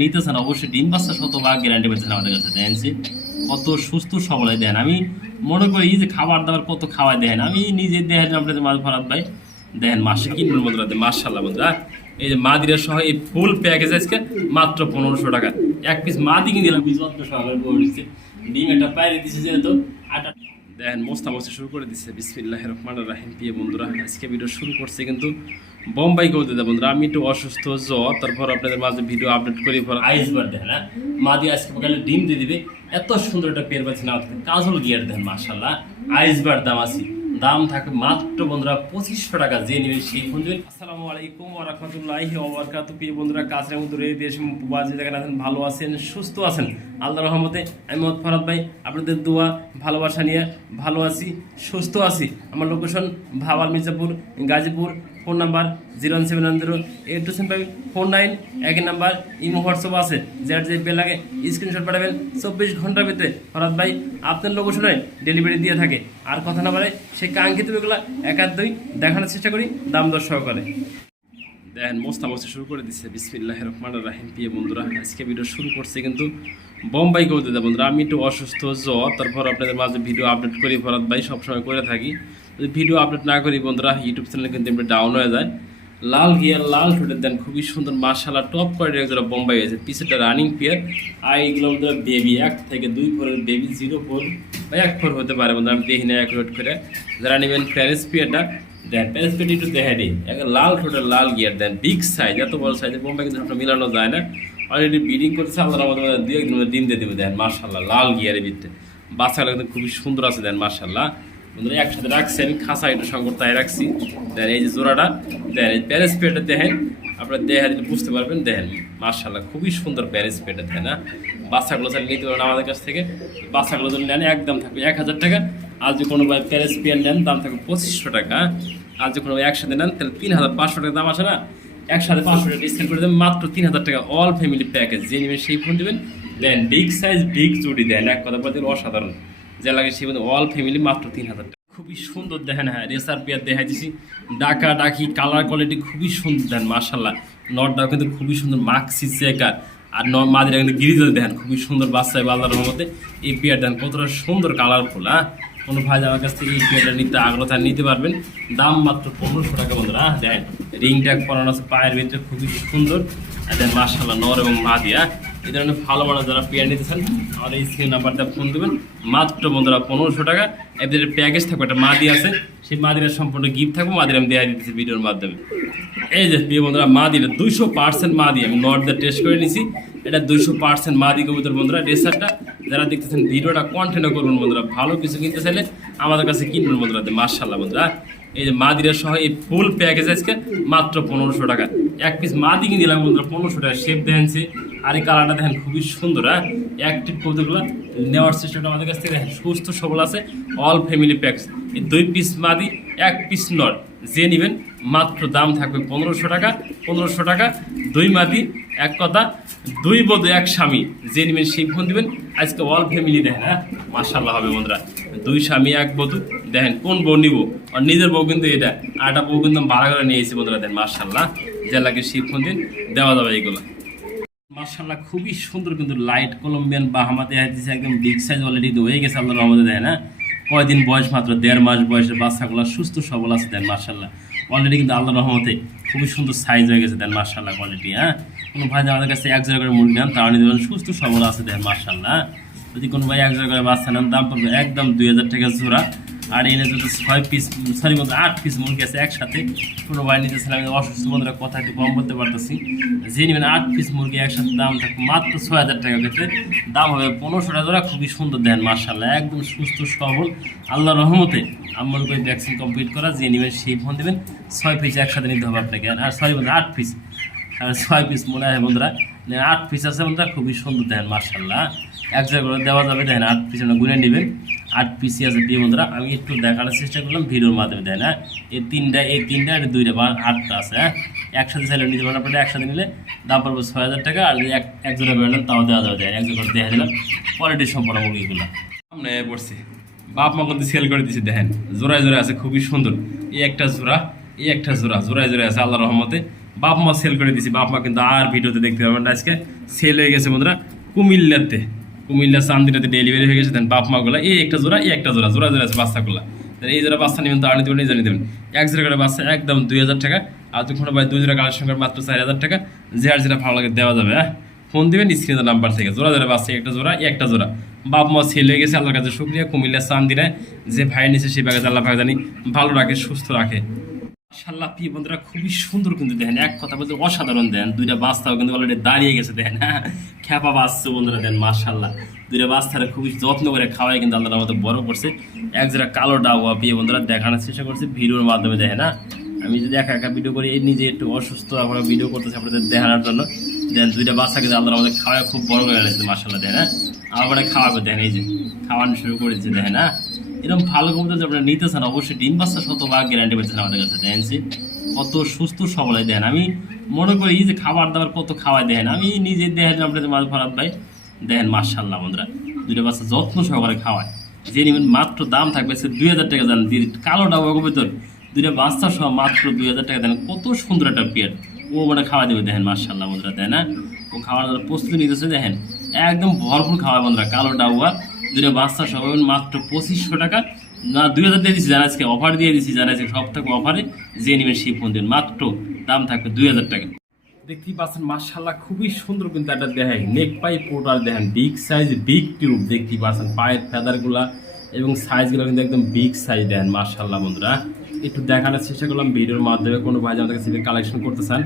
নিতেছেন অবশ্যই ডিম বাচ্চা শতভাগ গ্যারান্টি পাচ্ছেন আমাদের কাছে দেখেন যে কত সুস্থ সবল দেন। আমি মনে করি যে খাবার দাবার কত খাওয়াই দেন, আমি নিজে দেখেন আপনাদের মাঝে ফরাদ ভাই দেখেন মাসে কিনবেন বন্ধুরা, মাশাআল্লাহ বন্ধুরা এই যে মাদিরা সহ এই ফুল প্যাকেজ আজকে মাত্র 1500 টাকা। এক পিস মাদি কিনে দিলাম যত্ন সহকারে করে দিচ্ছে, ডিম একটা পাইরে দিচ্ছে যেহেতু আটা দেখেন মোস্তামস্তি শুরু করে দিচ্ছে। বিসমিল্লাহির রহমানির রহিম। প্রিয় বন্ধুরা আজকে ভিডিও শুরু করছে কিন্তু বোম্বাই কবুতর দেয় বন্ধুরা। আমি একটু অসুস্থ জ্বর, তারপর আপনাদের মাঝে ভিডিও আপলোড করি পর আইসবার দেখেন না মাদি আজকে সকালে ডিম দিয়ে দিবে। এত সুন্দর একটা পেয়ার পাচ্ছি না কাজল গিয়ার দেন মাশাআল্লাহ। আইসবার দাম আছে, দাম থাকে মাত্র বন্ধুরা 2500 টাকা। যে নেবেন সেই ফোন দেবেন। আসসালামু আলাইকুম ওয়া রাহমাতুল্লাহি ওয়া বারাকাতুহু। প্রিয় বন্ধুরা কাছের মধ্যে দেশ বাজে জায়গায় আছেন, ভালো আছেন সুস্থ আছেন আল্লাহর রহমতে। আমি মোহাম্মদ ফরাদ ভাই আপনাদের দোয়া ভালোবাসা নিয়ে ভালো আছি সুস্থ আছি। আমার location Bhawal Mirzapur Gazipur. Phone number 079082749 একই নাম্বার। ইমো হোয়াটসঅ্যাপ আছে, যার যে পে লাগে স্ক্রিনশট পাঠাবেন। 24 ঘন্টার ভিতরে ফরাদ ভাই আপনার লোকেশনে ডেলিভারি দিয়ে থাকে। আর কথা না বলে সেই কাঙ্ক্ষিত এগুলো একাধই দেখানোর চেষ্টা করি দাম দর সহকারে। দেখেন মোস্তামস্তি শুরু করে দিচ্ছে। বিসমিল্লাহির রহমানির রহিম। প্রিয় বন্ধুরা আজকে ভিডিও শুরু করছে কিন্তু বোম্বাই কবুতর দেয় বন্ধুরা। আমি একটু অসুস্থ জ্বর, তারপর আপনাদের মাঝে ভিডিও আপলোড করি ফরাদ ভাই সবসময় করে থাকি। যদি ভিডিও আপলোড না করি বন্ধুরা ইউটিউব চ্যানেল কিন্তু এমনি ডাউন হয়ে যায়। লাল গিয়ার লাল ঠোঁটের দেন খুবই সুন্দর মাশাআল্লাহ টপ কোয়ালিটির একজোড়া বোম্বাই হয়েছে। পিছেটা রানিং পেয়ার। আর এইগুলো বন্ধুরা বেবি 1 থেকে 2 ফোরের বেবি 0 ফোর বা 1 ফোর হতে পারে বন্ধুরা। আমি দেখি না এক রোড করে যারা নেবেন প্যারিস পেয়ারটা দেন। প্যারিস পেয়ারটি একটু দেখে দিই একটা লাল ঠোঁটের লাল গিয়ার দেন বিগ সাইজ, এত বড় সাইজের বোম্বাই কিন্তু আপনার মিলানো যায় না। অলরেডি ব্রিডিং করতেছে আল্লাহর মধ্যে 2-1 দিনের ডিম দিয়ে দেবে দেন মাশাআল্লাহ। লাল গিয়ারের ভিতরে বাচ্চাগুলো কিন্তু খুবই সুন্দর আছে দেন মাশাআল্লাহ। বন্ধুরা একসাথে রাখছি আমি খাঁচা একটু সংকট তাই রাখছি দেন। এই যে জোড়াটা দেন এই প্যারিস পেয়ারটা দেখেন আপনার দেখা দিলে বুঝতে পারবেন দেখেন মাশাআল্লাহ খুবই সুন্দর প্যারিস পেয়ারটা তাই না। বাচ্চাগুলো চাইলে নিতে পারেন আমাদের কাছ থেকে। বাচ্চাগুলো যদি নেন একদম থাকবে 1000 টাকা। আর যদি কোনো প্যারিস পেয়ার নেন দাম থাকবে 2500 টাকা। আর যদি কোনো একসাথে নেন তাহলে 3500 টাকা দাম আসে না, একসাথে 500 টাকা ডিসকাউন্ট করে দেবেন মাত্র 3000 টাকা। অল ফ্যামিলি প্যাকেজ যে নেবেন সেই ফোন দেবেন দেন। বিগ সাইজ বিগ জুড়ি দেন, এক কথা বলতে অসাধারণ যা লাগে সেই অল ফ্যামিলি মাত্র 3000 টাকা। খুবই সুন্দর দেখেন। হ্যাঁ রেসার পেয়ার দেখাই দিচ্ছি, ডাকা ডাকি কালার কোয়ালিটি খুবই সুন্দর দেন মাশাআল্লাহ। নটটাও কিন্তু খুবই সুন্দর মাক্সি চেকার। আর মাদিরা কিন্তু গিরিজল দেখেন খুবই সুন্দর বাচ্চা আল্লাহর রহমতে। এই পেয়ার দেন কতটা সুন্দর কালারফুল। হ্যাঁ কোনো ভাই আমার কাছ থেকে এই পেয়ারটা নিতে আগ্রহ নিতে পারবেন, দাম মাত্র 1500 টাকা বন্ধুরা। দেন রিং ট্যাগ করানো আছে পায়ের ভিতরে খুবই সুন্দর দেন মাশাআল্লাহ। নর এবং মাদিয়া এই ধরনের ভালো ভালো যারা পেয়ার নিতে চান আমাদের এই স্ক্রিন নাম্বারটা ফোন দেবেন মাত্র বন্ধুরা 1500 টাকা। এদের প্যাকেজ থাকবে একটা মাদি আছে, সেই মাদিরার সম্পূর্ণ গিফট থাকবে, মাদিরা আমি দেওয়া দিতেছি ভিডিওর মাধ্যমে। এই যে প্রিয় বন্ধুরা মাদিরা 200% মাদি, আমি নটদের টেস্ট করে নিছি, এটা 200% মাদি কবুতর বন্ধুরা। রেসারটা যারা দেখতেছেন ভিডিওটা কন্টিনিউ করবেন বন্ধুরা, ভালো কিছু কিনতে চাইলে আমাদের কাছে কিনবেন বন্ধুরা মাশাআল্লাহ বন্ধুরা। এই যে মাদিরা সহ এই ফুল প্যাকেজ আজকে মাত্র 1500 টাকা। এক পিস মাদি কিনে দিলাম বন্ধুরা 1500 টাকা। শেপ দেখেনছি আর এই কালারটা দেখেন খুবই সুন্দর। হ্যাঁ অ্যাক্টিভ কবুতরগুলো নেওয়ার সিস্টেমটা আমাদের কাছ থেকে দেখেন সুস্থ সবল আছে। অল ফ্যামিলি প্যাকেজ এই 2 পিস মাদি 1 পিস নট যে নেবেন মাত্র দাম থাকবে 1500 টাকা। 1500 টাকা 2 মাদি এক কথা 2 বধূ 1 স্বামী যে নেবেন সেই ফোন দিবেন আজকে অল ফ্যামিলি দেখেন। হ্যাঁ মাশাআল্লাহ হবে বন্ধুরা 2 স্বামী 1 বধূ দেখেন কোন বউ নিব। আর নিজের বউ কিন্তু এটা আর একটা বউ কিন্তু ভাড়া করে নিয়ে এসেছি বন্ধুরা দেখেন মাশাআল্লাহ। যে লাগে সেই ফোন দিন দেওয়া যাবে এইগুলো মাশাআল্লাহ খুবই সুন্দর কিন্তু লাইট কলম্বিয়ান বাহামা দেখা দিচ্ছে একদম বিগ সাইজ অলরেডি হয়ে গেছে আল্লাহর রহমতে দেয় না। কয়দিন বয়স মাত্র 1.5 মাস বয়সের বাচ্চাগুলো সুস্থ সবল আছে দেন মাশাআল্লাহ। অলরেডি কিন্তু আল্লাহর রহমতে খুবই সুন্দর সাইজ হয়ে গেছে দেন মাশাআল্লাহ কোয়ালিটি। হ্যাঁ কোনো ভাই আমাদের কাছে 1 জায়গা করে মুরগি নেন তাও নিতে পারেন সুস্থ সবল আছে দেন মাশাআল্লাহ। যদি কোনো ভাই 1 জায়গা করে বাচ্চা নেন দাম পড়বে একদম 2000 টাকা জোড়া। আর এনে যদি 6 পিস সরি বলতে 8 পিস মুরগি আছে একসাথে, কোনো ভাই নিতেছিলাম আমি অসুস্থ বন্ধুরা কথা একটু কম বলতে পারতেছি। যে নেবেন 8 পিস মুরগি একসাথে দাম থাকবে মাত্র 6000 টাকা ক্ষেত্রে দাম হবে 1500 টাকা জোড়া। খুবই সুন্দর দেন মাশাআল্লাহ একদম সুস্থ সবল আল্লাহর রহমতে। আমার করে ভ্যাকসিন কমপ্লিট করা যে নেবেন সেই ফোন দেবেন। 6 পিস একসাথে নিতে হবে আপনাকে। আর সরি বলতে 8 পিস আর 6 পিস মনে হয় বন্ধুরা 8 পিস আছে বন্ধুরা খুবই সুন্দর দেন মাশাআল্লাহ। 1 জায়গা করে দেওয়া যাবে দেখেন 8 পিস আমরা গুনে নেবেন 8 পিসই আছে প্রিয় বন্ধুরা। আমি একটু দেখানোর চেষ্টা করলাম ভিডিওর মাধ্যমে দেয় না। এই তিনটা আর 2টা বা 8টা আছে। হ্যাঁ একসাথে চাইলে নিতে পারেন আপনারা, একসাথে নিলে দাম পড়বে 6000 টাকা। আর যদি এক জোড়া করে নেন তাও দেওয়া যাবে দেয় 1 জায়গা করে দেখা দিলাম কোয়ালিটি সম্পন্ন মুরগিগুলো সামনে পড়ছি বাপ মা কিন্তু সেল করে দিচ্ছি দেখেন জোড়ায় জোড়ায় আছে খুবই সুন্দর। এই একটা জোড়া এই একটা জোড়া জোড়ায় জোড়ায় আছে আল্লাহর রহমতে। বাপ মা সেল করে দিয়েছি, বাপ মা কিন্তু আর ভিডিওতে দেখতে পাবেন না। আজকে সেল হয়ে গেছে বন্ধুরা কুমিল্লাতে, কুমিল্লা চান্দিনাতে ডেলিভারি হয়ে গেছে। দেন বাপ মাগুলা এই একটা জোড়া, এই একটা জোড়া, জোড়া জোড়া আছে বাচ্চাগুলা। এই জোড়া বাচ্চা নেবেন তো আনি দেবেন, এই জানিয়ে দেবেন। এক জোড়া করে বাচ্চা একদম 2000 টাকা। আর যখন ভাই 2 জোড়া কালেকশন করে মাত্র 4000 টাকা। যার যেটা ভালো লাগে দেওয়া যাবে। হ্যাঁ, ফোন দিবেন স্ক্রিনের নাম্বার থেকে। জোড়া জোড়া বাচ্চা, একটা জোড়া, একটা জোড়া। বাপ মা সেল হয়ে গেছে, আল্লাহর কাছে শুকরিয়া। কুমিল্লা চান্দিনায় যে ভাই নিচে সেই বাগাতে আল্লাহ ভাই জানি ভালো রাখে, সুস্থ রাখে। মাশাআল্লাহ প্রিয় বন্ধুরা, খুবই সুন্দর কিন্তু দেখেন, এক কথা বলতে অসাধারণ। দেন দুইটা বাচ্চাও কিন্তু অলরেডি দাঁড়িয়ে গেছে, দেখেন হ্যাঁ, খ্যাপা বাচ্চা বন্ধুরা। দেন মাশাআল্লাহ দুইটা বাচ্চারা খুবই যত্ন করে খাওয়াই কিন্তু আল্লাহর মতো বড় করছে। এক যারা কালো ডাওয়া প্রিয় বন্ধুরা দেখানোর চেষ্টা করছে ভিডিওর মাধ্যমে, দেখেন না। আমি যদি একা একা ভিডিও করি, নিজে একটু অসুস্থ, আমরা ভিডিও করতেছি আপনাদের দেখানোর জন্য। দেন দুইটা বাচ্চা কিন্তু আল্লাহর মধ্যে খাওয়া খুব বড় হয়ে গেছে মাশাআল্লাহ। দেখেন হ্যাঁ, আবার খাওয়াবে, দেখেন এই যে খাওয়ানো শুরু করেছে, দেখেন না। এরকম ভালো কবুতর যে আপনারা নিতে চান অবশ্যই ডিম বাচ্চা শতভাগ গ্যারান্টি পাচ্ছেন আমাদের কাছে। দেখেন কত সুস্থ সবল। দেন আমি মনে করি যে খাবার দাবার কত খাওয়াই, দেখেন আমি নিজে দেখেন আপনাদের মাঝে ফরাদ ভাই। দেখেন মাশাআল্লাহ বন্ধুরা, দুইটা বাচ্চা যত্ন সহকারে খাওয়ায়। যে নেবেন মাত্র দাম থাকবে 2000 টাকা। জানেন কালো ডাবো কবুতর দুইটা বাচ্চা সহ মাত্র 2000 টাকা। দেন কত সুন্দর একটা পেয়ার, ও মানে খাওয়া দেবে। দেখেন মাশাআল্লাহ বন্ধুরা, তাই না? ও খাওয়ার প্রস্তুতি নিতেছে, দেখেন একদম ভরপুর খাওয়া বন্ধুরা। কালো ডাউয়া দুইটা বাচ্চা সহ মাত্র 2500 টাকা না 2000 দিয়ে দিচ্ছি জানা, আজকে অফার দিয়ে দিচ্ছি জানা, আজকে সব থেকে অফারে যে নেবেন সেই ফোন দিন, মাত্র দাম থাকবে 2000 টাকা। দেখতেই পাচ্ছেন মাশাআল্লাহ খুবই সুন্দর কিন্তু একটা দেখেন নেক পাই পোর্টাল, দেখেন বিগ সাইজ বিগ টিউব। দেখতেই পাচ্ছেন পায়ের ফেদারগুলা এবং সাইজগুলো কিন্তু একদম বিগ সাইজ। দেন মাশাআল্লাহ বন্ধুরা, একটু দেখানোর চেষ্টা করলাম ভিডিওর মাধ্যমে। কোনো ভাই আমাদের কাছে কালেকশন করতে চান,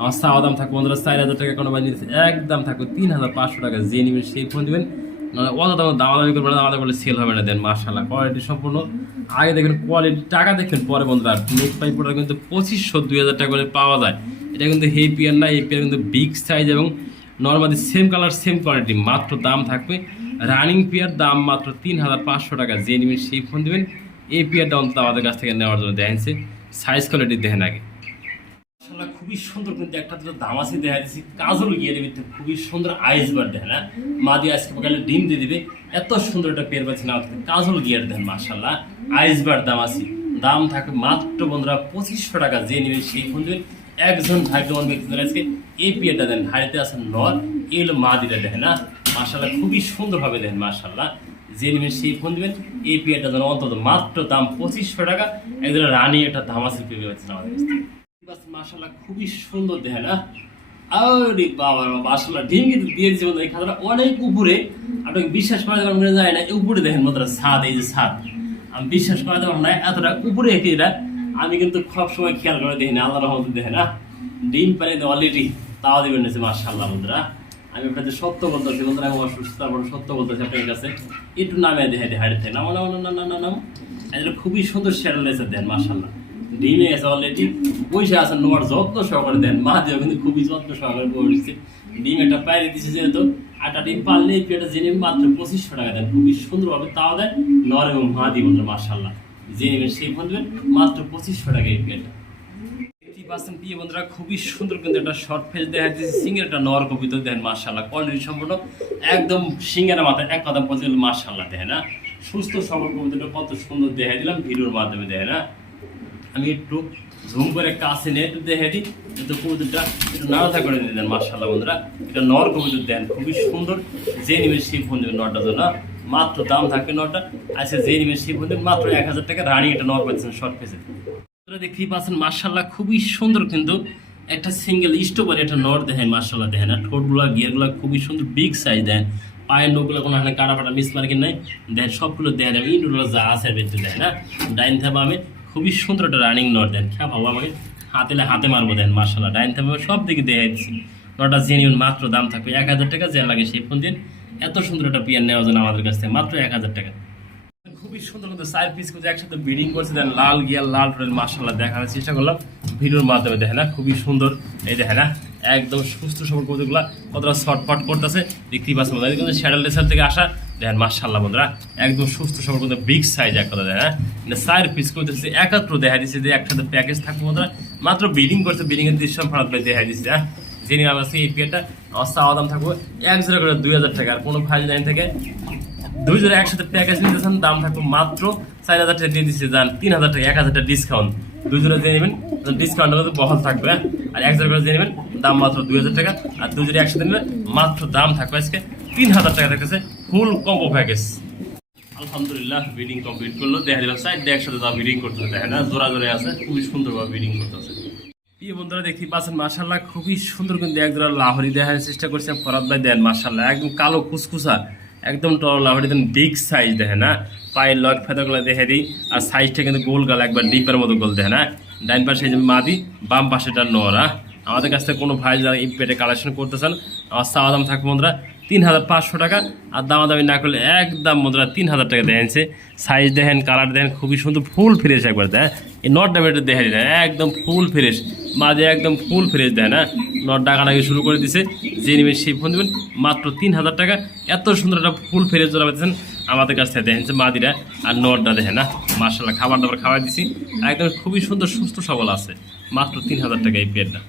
আমার চাওয়া দাম থাকবে বন্ধুরা 4000 টাকা। কোনো ভাই নিচ্ছে একদম থাকবে 3500 টাকা। যে নেবেন সেই ফোন দেবেন, নাহলে অত দামাদামি করবেন না, আমাদের বলে সেল হবে না। দেন মাশাআল্লাহ কোয়ালিটি সম্পূর্ণ। আগে দেখবেন কোয়ালিটি, টাকা দেখবেন পরে বন্ধুরা। নেক পাই পোর্টাল কিন্তু 2500 2000 টাকা করে পাওয়া যায়। এটা কিন্তু এই পেয়ার না, এই পেয়ার কিন্তু বিগ সাইজ এবং normally same colour same quality. মাত্র দাম থাকবে রানিং পেয়ার, দাম মাত্র 3500 টাকা। যে নেবেন সেই ফোন দেবেন। এই পেয়ারটা অন্তত আমাদের কাছ থেকে নেওয়ার জন্য দেখেনছে সাইজ কোয়ালিটি দেখেন আগে। মাশাআল্লাহ খুবই সুন্দর কিন্তু একটা তো দাম আছে দেখা যাচ্ছে কাজল গিয়ে দেবে, খুবই সুন্দর আইসবার দেখেন না। মা দিয়ে আজকে সকালে ডিম দিয়ে দিবে, এত সুন্দর একটা পেয়ার পাচ্ছি না কাজল গিয়ার দেখেন মাশাআল্লাহ আইসবার দাম আছে। দাম থাকে মাত্র বন্ধুরা 2500 টাকা। যে নেবেন সেই ফোন দেবেন। একজন ভাগ্যবান ব্যক্তি আজকে এই পেয়ারটা দেন, হাড়িতে আছেন নর, এল মা দিলে দেখেন না মাশাআল্লাহ খুবই সুন্দরভাবে দেখেন মাশাআল্লাহ। যে নেবেন সেই ফোন দেবেন। এই পেয়ারটা দেন অন্তত মাত্র দাম 2500 টাকা। একজন রানী একটা ধামাসির পেয়ে পাচ্ছেন আমাদের কাছ থেকে। মাশাআল্লাহ খুবই সুন্দর দেখেন না। আরে বাবা মাশাআল্লাহ ডিম কিন্তু দিয়ে দিয়েছে বন্ধুরা। এই খাতাটা অনেক উপরে, আপনাকে বিশ্বাস করা যায় না। উপরে দেখেন বন্ধুরা ছাদ, এই যে ছাদ, আমি বিশ্বাস করা যাবে না এতটা উপরে একেরা। আমি কিন্তু সব সময় খেয়াল করে দেখি না, আল্লাহ রহমত দেখে না ডিম পারে অলরেডি তাও দিবেন নিয়েছে মাশাআল্লাহ বন্ধুরা। আমি আপনাদের সত্য বলতেছি বন্ধুরা, আমি অসুস্থ তারপর সত্য বলতেছি আপনার কাছে। একটু নামে দেখে হাড়ি থেকে নামো নামো না না না নাম। এটা খুবই সুন্দর শেয়ার লেগেছে দেন মাশাআল্লাহ। ডিমে গেছে অলরেডি, পয়সা আছে নোয়ার যত্ন সহকারে দেন। মা দিও কিন্তু খুবই যত্ন সহকারে পড়ছে। ডিম একটা পাইরে দিচ্ছে যেহেতু, আটা ডিম পারলে এই পেটা জেনে মাত্র 2500 টাকা দেন। খুবই সুন্দরভাবে তাও দেন নর এবং মা দি বন্ধুরা মাশাআল্লাহ। যে নেবেন সেই ফোন দেবেন মাত্র 2500 টাকা এই পেটা। পাচ্ছেন প্রিয় বন্ধুরা খুবই সুন্দর কিন্তু একটা শর্ট ফেস দেখা দিচ্ছে সিংয়ের একটা নর কবিতা দেখেন মাশাআল্লাহ। কোয়ালিটি সম্পূর্ণ একদম সিংহের মাথায় এক কথা বলতে মাশাআল্লাহ দেখেন না। সুস্থ সবল কবিতাটা কত সুন্দর দেখা দিলাম ভিডিওর মাধ্যমে দেখেন না। আমি একটু ঝুম করে কাছে নিয়ে একটু দেখে দিই, কিন্তু কবুতরটা একটু নাড়াচা করে দিয়ে দেন মাশাআল্লাহ বন্ধুরা। এটা নর কবুতর দেন খুবই সুন্দর। যে নিবেন সেই ফোন দেবেন নরটার জন্য, মাত্র দাম থাকবে নরটা আচ্ছা। যে নিবেন সেই ফোন দেবেন মাত্র 1000 টাকা। রানি একটা নর পাচ্ছেন শর্ট ফেসে। দেখতেই পাচ্ছেন মাশাআল্লাহ খুবই সুন্দর কিন্তু একটা সিঙ্গেল স্টোভার একটা নর দেখেন মাশাআল্লাহ দেখেন না। ঠোঁটগুলা গিয়ারগুলা খুবই সুন্দর বিগ সাইজ দেন। পায়ের নখগুলো কোনো এখানে কাটা ফাটা মিস মার্কিং নাই দেন, সবগুলো দেন ইন্ডুগুলো যা আছে বেঁচে দেয় না। ডাইন থাবা আমি খুবই সুন্দর একটা রানিং নট দেন। খেয়া ভালো আমাকে হাতে মারবো দেন মাশাআল্লাহ। ডাইন থাবা সব দিকে দেখাই দিচ্ছি। নটা জেনুইন মাত্র দাম থাকবে 1000 টাকা। যে লাগে সেই ফোন দিন। এত সুন্দর একটা পিয়ার নেওয়ার জন্য আমাদের কাছ থেকে মাত্র 1000 টাকা। খুবই সুন্দর কিন্তু 4 পিস কিন্তু একসাথে ব্রিডিং করছে দেন। লাল গিয়ার লাল টোটাল মাশাআল্লাহ দেখানোর চেষ্টা করলাম ভিডিওর মাধ্যমে দেখেন না। খুবই সুন্দর এই দেখেন না, একদম সুস্থ সবল কবুতরগুলা কতটা শর্টফট করতেছে দেখতেই পাচ্ছেন। কিন্তু শ্যাডেল রেসার থেকে আসা দেখেন মাশাআল্লাহ বন্ধুরা একদম সুস্থ সবল কিন্তু বিগ সাইজ এক কথা দেখেন না। 4 পিস করতেছে একাত্র দেখা দিচ্ছে যে একসাথে প্যাকেজ থাকবে বন্ধুরা। মাত্র ব্রিডিং করছে, ব্রিডিং এর দৃশ্য ফরাত ভাই দেখা দিচ্ছে। হ্যাঁ, যিনি আমার এই পেয়ারটা চাওয়া দাম থাকবে 1000 করে 2000 টাকা। আর কোনো ভাই লাইন থেকে 2 জোড়া একসাথে প্যাকেজ নিতে চান দাম থাকবে মাত্র 4000 টাকা দিয়ে দিচ্ছে যান 3000 টাকা 1000 টাকা ডিসকাউন্ট। 2 জোড়া দিয়ে নেবেন, ডিসকাউন্টের মধ্যে বহাল থাকবে। আর 1 জোড়া করে দিয়ে নেবেন, দাম মাত্র 2000 টাকা। আর 2 জোড়া একসাথে নেবেন, মাত্র দাম থাকবে আজকে 3000 টাকা থাকতেছে ফুল কম্বো প্যাকেজ। আলহামদুলিল্লাহ ব্রিডিং কমপ্লিট করলো, দেখা দিলাম সাইড দিয়ে একসাথে যা ব্রিডিং করতেছে, দেখেন না জোড়া জোড়া আছে, খুবই সুন্দরভাবে ব্রিডিং করতেছে। প্রিয় বন্ধুরা দেখতে পাচ্ছেন মাশাআল্লাহ খুবই সুন্দর, কিন্তু এক জোড়া লাহোরি দেখার চেষ্টা করছেন ফরাদ ভাই, দেন মাশাআল্লাহ একদম কালো কুচকুচা একদম টল লাহোরি, দেন বিগ সাইজ দেখেন না, পায়ের লক ফেদাগুলো দেখে দিই। আর সাইজটা কিন্তু গোল গাল একবার ডিপের মতো গোল দেখেন না। ডাইন পাশে যে মাদি, বাম পাশেটা নরা। আমাদের কাছ থেকে কোনো ভাই যারা এই পেটে কালেকশন করতে চান, আমার চাওয়া দাম থাকবে বন্ধুরা 3500 টাকা। আর দামাদামি না করলে একদম বন্ধুরা 3000 টাকা দেখেনছে। সাইজ দেখেন, কালার দেখেন, খুবই সুন্দর, ফুল ফ্রেশ একবার দেয়। এই নট ডাবেটা দেখে দিলেন একদম ফুল ফ্রেশ, মাঝে একদম ফুল ফ্রেশ দেয় না। নট ডাকাটাকে শুরু করে দিছে, যে নেবেন সেই ফোন দেবেন মাত্র 3000 টাকা। এত সুন্দর একটা ফুল ফ্রেশ জোড়া পেতেছেন আমাদের কাছ থেকে দেখেন মাদিরা। আর নটটা দেখেন না মাশাআল্লাহ, খাবার দাবার খাওয়াই দিছি একদম খুবই সুন্দর সুস্থ সবল আছে, মাত্র 3000 টাকা এই পেটটা।